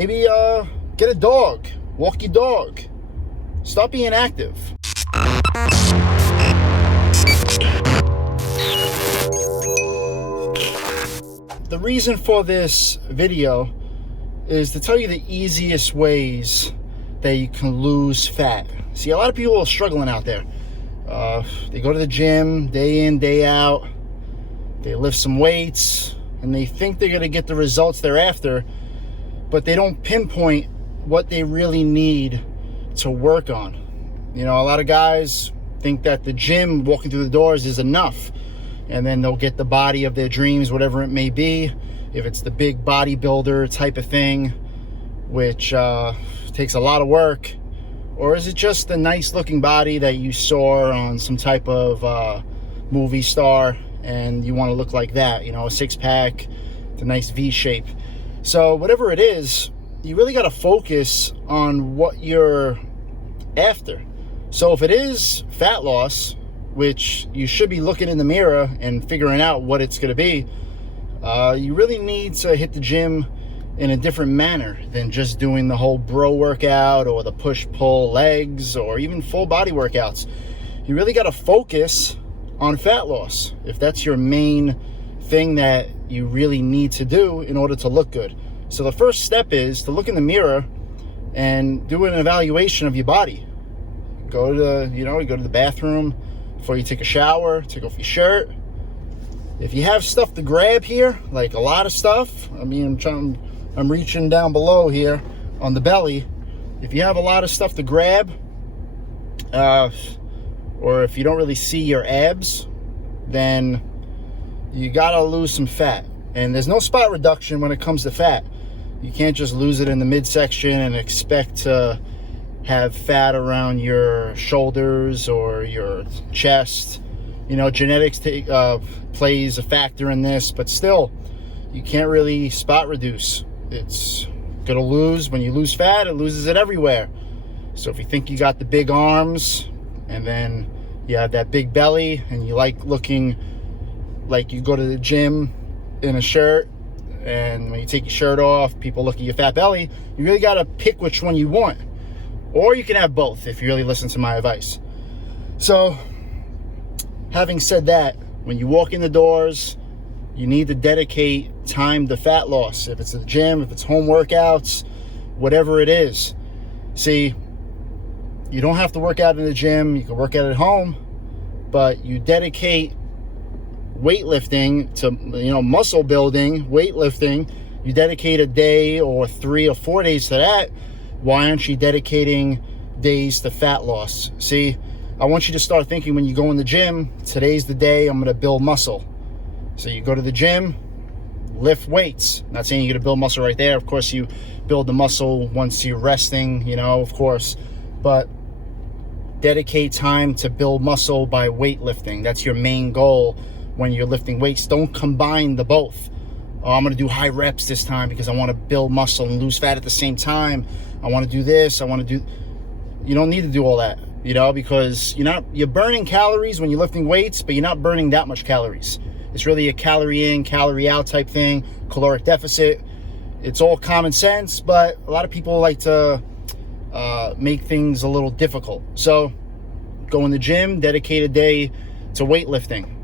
Maybe get a dog, walk your dog, stop being active. The reason for this video is to tell you the easiest ways that you can lose fat. See, a lot of people are struggling out there. They go to the gym day in, day out, they lift some weights, and they think they're going to get the results they're after, but they don't pinpoint what they really need to work on. You know, a lot of guys think that the gym, walking through the doors, is enough, and then they'll get the body of their dreams, whatever it may be. If it's the big bodybuilder type of thing, which takes a lot of work, or is it just a nice looking body that you saw on some type of movie star and you want to look like that, you know, a six-pack, it's a nice V shape. So whatever it is, you really got to focus on what you're after. So if it is fat loss, which you should be looking in the mirror and figuring out what it's going to be, you really need to hit the gym in a different manner than just doing the whole bro workout or the push-pull legs or even full body workouts. You really got to focus on fat loss if that's your main thing that you really need to do in order to look good. So the first step is to look in the mirror and do an evaluation of your body. Go to you go to the bathroom before you take a shower, take off your shirt. If you have stuff to grab here, like a lot of stuff, I mean, I'm reaching down below here on the belly. If you have a lot of stuff to grab, or if you don't really see your abs, then you gotta lose some fat. And there's no spot reduction when it comes to fat. You can't just lose it in the midsection and expect to have fat around your shoulders or your chest. You know, genetics plays a factor in this, but still, you can't really spot reduce. It's gonna lose. When you lose fat, it loses it everywhere. So if you think you got the big arms and then you have that big belly and you like looking like you go to the gym in a shirt, and when you take your shirt off, people look at your fat belly, you really got to pick which one you want. Or you can have both if you really listen to my advice. So having said that, when you walk in the doors, you need to dedicate time to fat loss. If it's the gym, if it's home workouts, whatever it is. See, you don't have to work out in the gym. You can work out at home, but you dedicate weightlifting to, muscle building, weightlifting. You dedicate a day or 3 or 4 days to that. Why aren't you dedicating days to fat loss? See, I want you to start thinking when you go in the gym, today's the day I'm going to build muscle. So you go to the gym, lift weights. Not saying you're going to build muscle right there. Of course, you build the muscle once you're resting, of course. But dedicate time to build muscle by weightlifting. That's your main goal when you're lifting weights. Don't combine the both. Oh, I'm going to do high reps this time because I want to build muscle and lose fat at the same time. I want to do this. You don't need to do all that, because you're burning calories when you're lifting weights, but you're not burning that much calories. It's really a calorie in, calorie out type thing, caloric deficit. It's all common sense, but a lot of people like to make things a little difficult. So go in the gym, dedicate a day to weightlifting.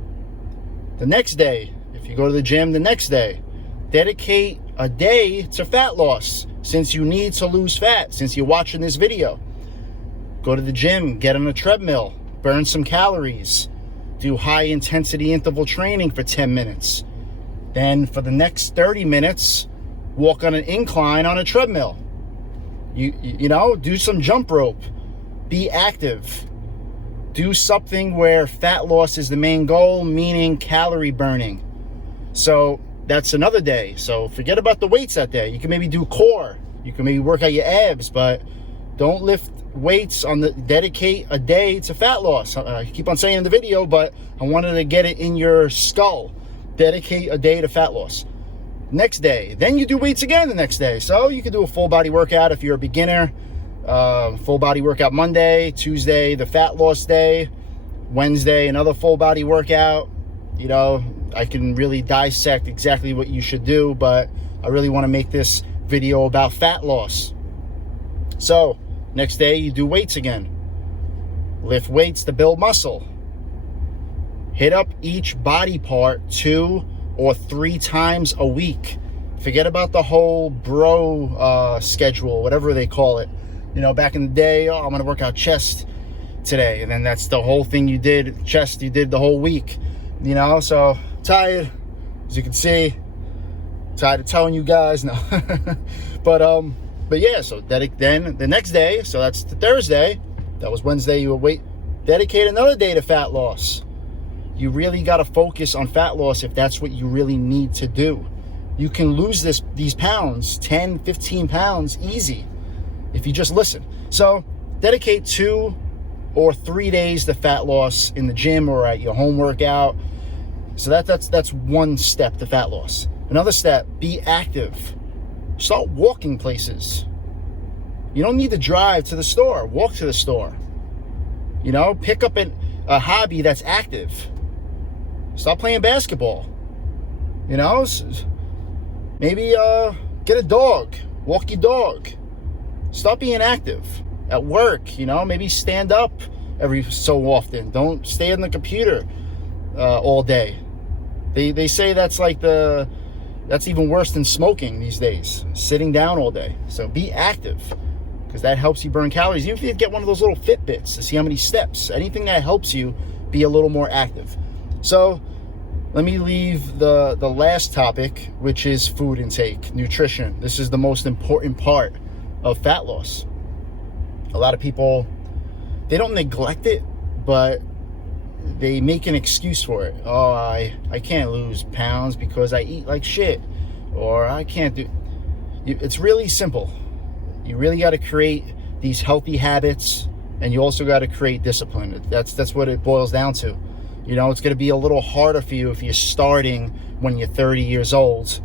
The next day, if you go to the gym the next day, dedicate a day to fat loss. Since you need to lose fat, since you're watching this video, go to the gym, get on a treadmill, burn some calories, do high intensity interval training for 10 minutes. Then for the next 30 minutes, walk on an incline on a treadmill. Do some jump rope, be active. Do something where fat loss is the main goal, meaning calorie burning. So that's another day. So forget about the weights that day. You can maybe do core. You can maybe work out your abs, but don't lift weights dedicate a day to fat loss. I keep on saying in the video, but I wanted to get it in your skull. Dedicate a day to fat loss. Next day, then you do weights again the next day. So you can do a full body workout if you're a beginner. Full body workout Monday, Tuesday, the fat loss day, Wednesday, another full body workout. I can really dissect exactly what you should do, but I really want to make this video about fat loss. So next day you do weights again. Lift weights to build muscle. Hit up each body part 2 or 3 times a week. Forget about the whole bro schedule, whatever they call it. You know, back in the day, oh, I'm going to work out chest today. And then that's the whole thing you did. Chest you did the whole week. You know, so tired, as you can see. Tired of telling you guys. No. But yeah, so then the next day, so that's the Thursday. That was Wednesday. You would dedicate another day to fat loss. You really got to focus on fat loss if that's what you really need to do. You can lose these pounds, 10, 15 pounds, easy, if you just listen. So dedicate 2 or 3 days to fat loss in the gym or at your home workout. So that's one step to fat loss. Another step, be active. Start walking places. You don't need to drive to the store. Walk to the store. You know, pick up a hobby that's active. Stop playing basketball. You know, maybe get a dog. Walk your dog. Stop being active at work. You know, maybe stand up every so often. Don't stay on the computer all day. They say that's even worse than smoking these days. Sitting down all day. So be active, because that helps you burn calories. Even if you get one of those little Fitbits to see how many steps. Anything that helps you be a little more active. So let me leave the last topic, which is food intake, nutrition. This is the most important part of fat loss. A lot of people, they don't neglect it, but they make an excuse for it. Oh, I can't lose pounds because I eat like shit, or I can't do. It's really simple. You really got to create these healthy habits, and you also got to create discipline. That's what it boils down to. You know, it's going to be a little harder for you if you're starting when you're 30 years old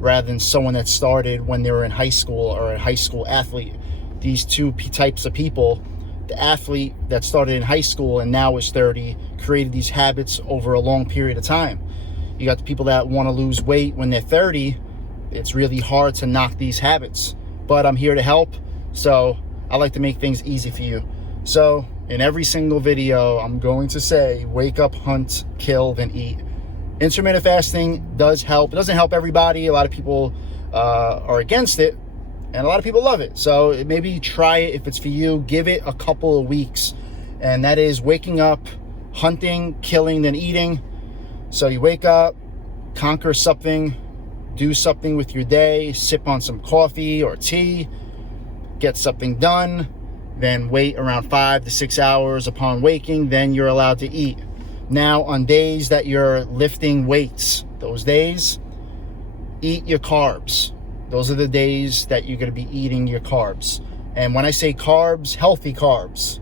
rather than someone that started when they were in high school or a high school athlete. These two types of people, the athlete that started in high school and now is 30, created these habits over a long period of time. You got the people that want to lose weight when they're 30. It's really hard to knock these habits. But I'm here to help, so I like to make things easy for you. So in every single video, I'm going to say, wake up, hunt, kill, then eat. Intermittent fasting does help. It doesn't help everybody. A lot of people are against it, and a lot of people love it. So maybe try it if it's for you. Give it a couple of weeks, and that is waking up, hunting, killing, then eating. So you wake up, conquer something, do something with your day, sip on some coffee or tea, get something done, then wait around 5 to 6 hours upon waking, then you're allowed to eat. Now, on days that you're lifting weights, those days, eat your carbs. Those are the days that you're going to be eating your carbs. And when I say carbs, healthy carbs.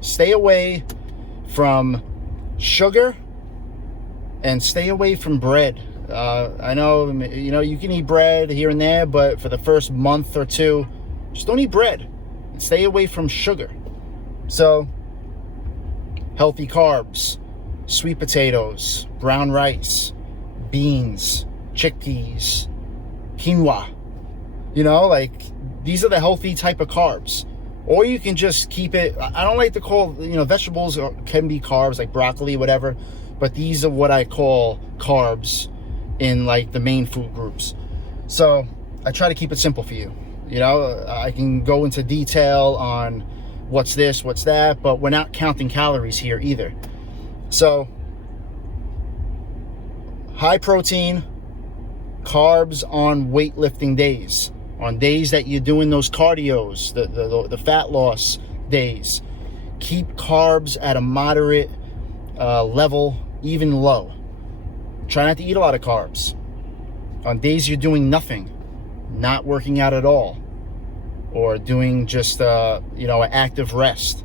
Stay away from sugar and stay away from bread. I know, you know, you can eat bread here and there, but for the first month or two, just don't eat bread. Stay away from sugar. So, healthy carbs, sweet potatoes, brown rice, beans, chickpeas, quinoa. You know, like, these are the healthy type of carbs. Or you can just keep it, I don't like to call, you know, vegetables can be carbs, like broccoli, whatever, but these are what I call carbs in, like, the main food groups. So, I try to keep it simple for you. You know, I can go into detail on what's this, what's that, but we're not counting calories here either. So, high protein, carbs on weightlifting days. On days that you're doing those cardios, the fat loss days. Keep carbs at a moderate level, even low. Try not to eat a lot of carbs. On days you're doing nothing, not working out at all, or doing just you know, an active rest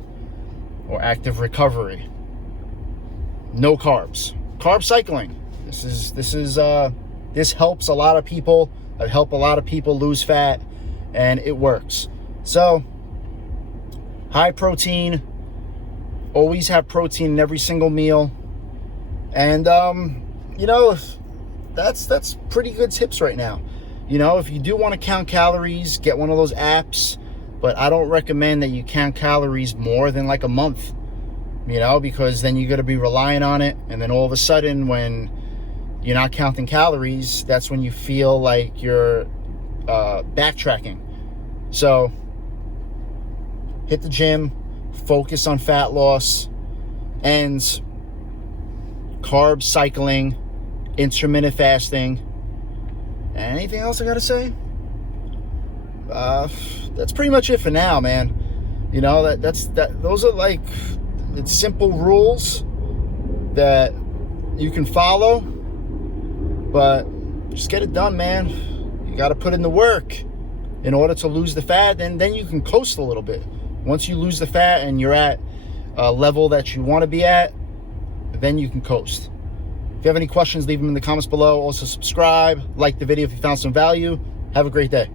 or active recovery, no carbs. Carb cycling. This helps a lot of people. It helps a lot of people lose fat, and it works. So, high protein. Always have protein in every single meal, and you know, that's pretty good tips right now. You know, if you do want to count calories, get one of those apps, but I don't recommend that you count calories more than like a month, you know, because then you're going to be relying on it. And then all of a sudden, when you're not counting calories, that's when you feel like you're backtracking. So hit the gym, focus on fat loss, and carb cycling, intermittent fasting. Anything else I gotta say? That's pretty much it for now, man. You know, those are like, it's simple rules that you can follow, but just get it done, man. You got to put in the work in order to lose the fat, and then you can coast a little bit. Once you lose the fat and you're at a level that you want to be at, then you can coast. If you have any questions, leave them in the comments below. Also subscribe, like the video if you found some value. Have a great day.